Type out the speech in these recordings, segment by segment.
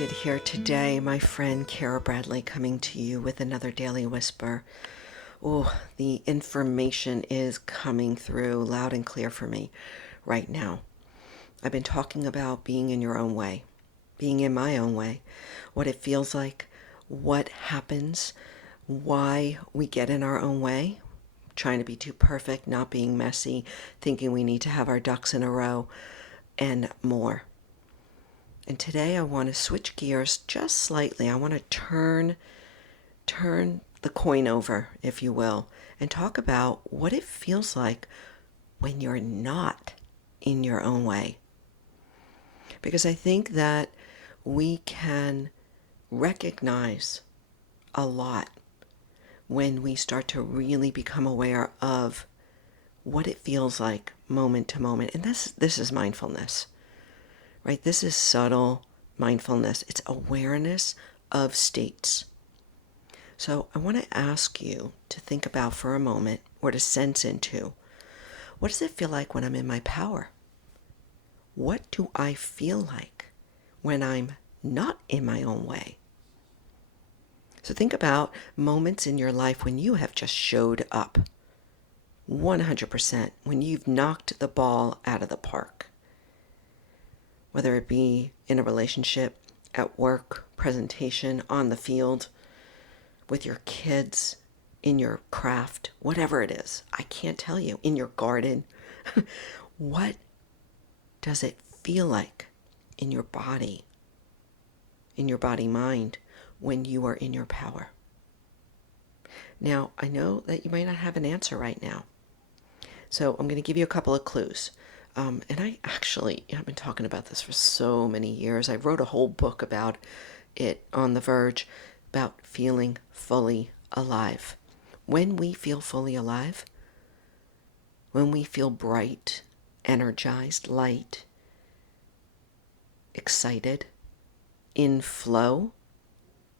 Uninterrupted here today, my friend Kara Bradley coming to you with another Daily Whisper. Oh, the information is coming through loud and clear for me right now. I've been talking about being in your own way, being in my own way, what it feels like, what happens, why we get in our own way, trying to be too perfect, not being messy, thinking we need to have our ducks in a row, and more. And today I want to switch gears just slightly. I want to turn the coin over, if you will, and talk about what it feels like when you're not in your own way. Because I think that we can recognize a lot when we start to really become aware of what it feels like moment to moment. And this is mindfulness. Right? This is subtle mindfulness. It's awareness of states. So I want to ask you to think about for a moment, or to sense into, what does it feel like when I'm in my power? What do I feel like when I'm not in my own way? So think about moments in your life when you have just showed up 100%, when you've knocked the ball out of the park. Whether it be in a relationship, at work, presentation, on the field, with your kids, in your craft, whatever it is. I can't tell you. In your garden. What does it feel like in your body mind, when you are in your power? Now, I know that you might not have an answer right now. So I'm going to give you a couple of clues. And I've been talking about this for so many years. I wrote a whole book about it on The Verge, about feeling fully alive. When we feel fully alive, when we feel bright, energized, light, excited, in flow,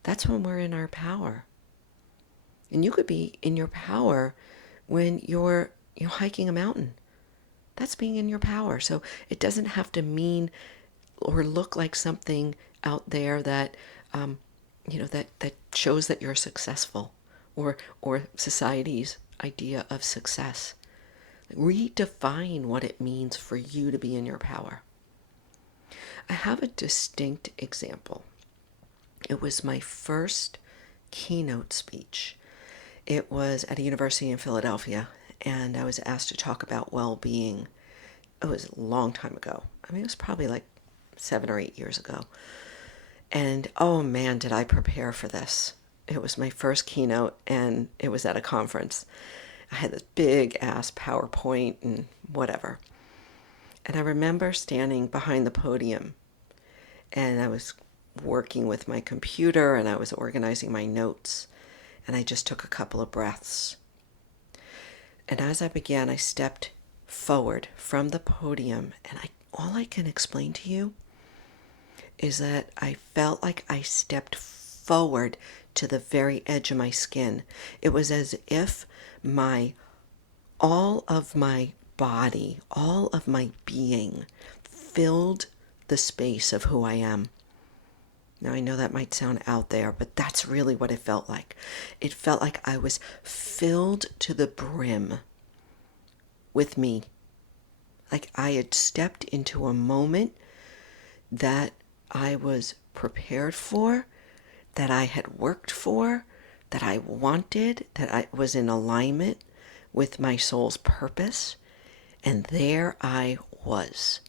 that's when we're in our power. And you could be in your power when you're hiking a mountain. That's being in your power. So it doesn't have to mean or look like something out there that, that shows that you're successful, or society's idea of success. Redefine what it means for you to be in your power. I have a distinct example. It was my first keynote speech. It was at a university in Philadelphia, and I was asked to talk about well-being. It was a long time ago. I mean, it was probably like 7 or 8 years ago. And oh man, did I prepare for this. It was my first keynote, and it was at a conference. I had this big ass PowerPoint and whatever. And I remember standing behind the podium, and I was working with my computer, and I was organizing my notes, and I just took a couple of breaths. And as I began, I stepped forward from the podium, and all I can explain to you is that I felt like I stepped forward to the very edge of my skin. It was as if all of my body, all of my being filled the space of who I am. Now, I know that might sound out there, but that's really what it felt like. It felt like I was filled to the brim with me. Like I had stepped into a moment that I was prepared for, that I had worked for, that I wanted, that I was in alignment with my soul's purpose. And there I was.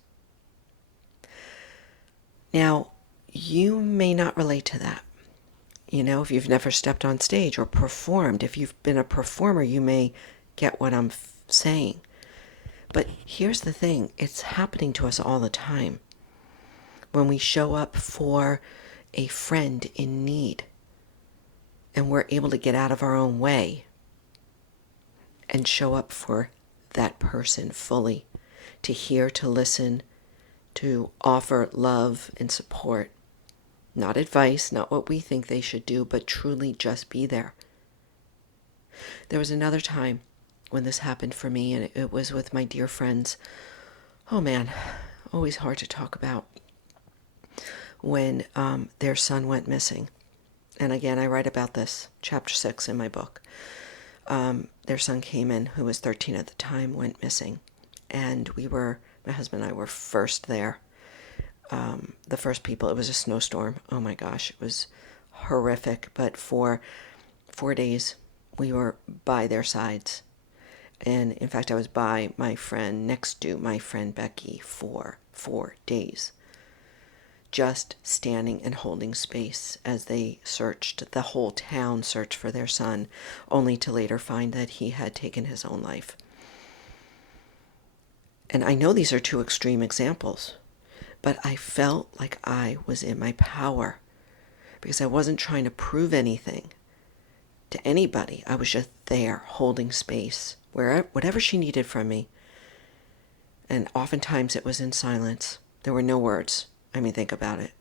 Now, you may not relate to that. If you've never stepped on stage or performed, if you've been a performer, you may get what I'm saying. But here's the thing, it's happening to us all the time. When we show up for a friend in need, and we're able to get out of our own way and show up for that person fully, to hear, to listen, to offer love and support. Not advice, not what we think they should do, but truly just be there. There was another time when this happened for me, and it was with my dear friends. Oh man, always hard to talk about. when their son went missing. And again, I write about this, chapter 6 in my book. Their son Cayman, who was 13 at the time, went missing. And my husband and I were first there. The first people, it was a snowstorm. Oh my gosh, it was horrific. But for 4 days, we were by their sides. And in fact, I was by my friend, next to my friend Becky, for 4 days. Just standing and holding space as they searched, the whole town searched for their son, only to later find that he had taken his own life. And I know these are two extreme examples, but I felt like I was in my power because I wasn't trying to prove anything to anybody. I was just there holding space, whatever she needed from me. And oftentimes it was in silence. There were no words. I mean, think about it.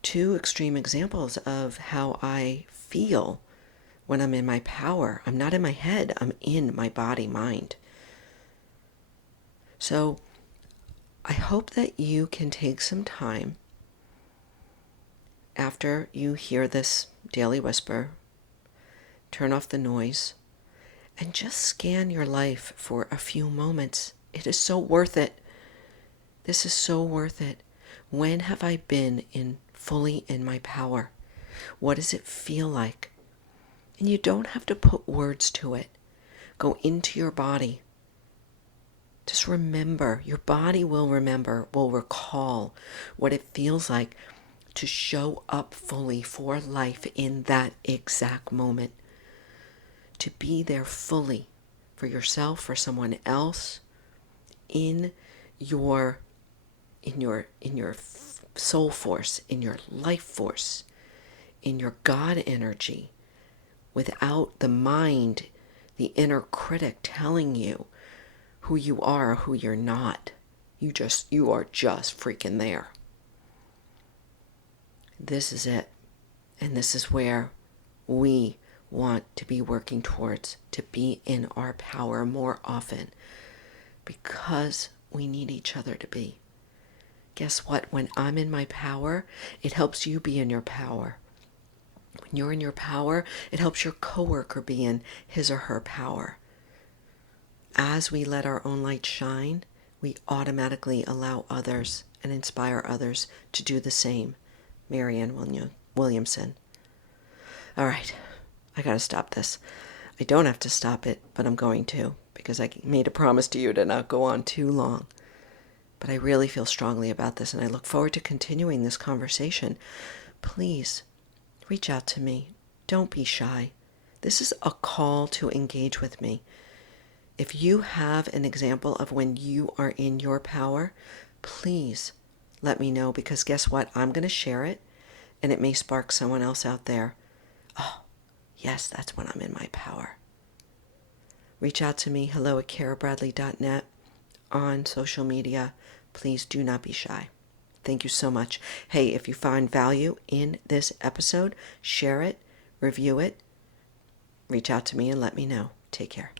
Two extreme examples of how I feel when I'm in my power. I'm not in my head. I'm in my body, mind. So I hope that you can take some time after you hear this daily whisper, turn off the noise, and just scan your life for a few moments. It is so worth it. This is so worth it. When have I been fully in my power? What does it feel like? And you don't have to put words to it. Go into your body. Just remember. Your body will remember, will recall what it feels like to show up fully for life in that exact moment. To be there fully for yourself, for someone else, in your soul force, in your life force, in your God energy, without the mind, the inner critic telling you who you are or who you're not. You are just freaking there. This is it. And this is where we want to be working towards, to be in our power more often, because we need each other to be. Guess what? When I'm in my power, it helps you be in your power. When you're in your power, it helps your coworker be in his or her power. As we let our own light shine, we automatically allow others and inspire others to do the same. Marianne Williamson. All right, I gotta stop this. I don't have to stop it, but I'm going to, because I made a promise to you to not go on too long. But I really feel strongly about this, and I look forward to continuing this conversation. Please, reach out to me. Don't be shy. This is a call to engage with me. If you have an example of when you are in your power, please let me know, because guess what? I'm going to share it, and it may spark someone else out there. Oh, yes, that's when I'm in my power. Reach out to me, hello@karabradley.net, on social media. Please do not be shy. Thank you so much. Hey, if you find value in this episode, share it, review it, reach out to me and let me know. Take care.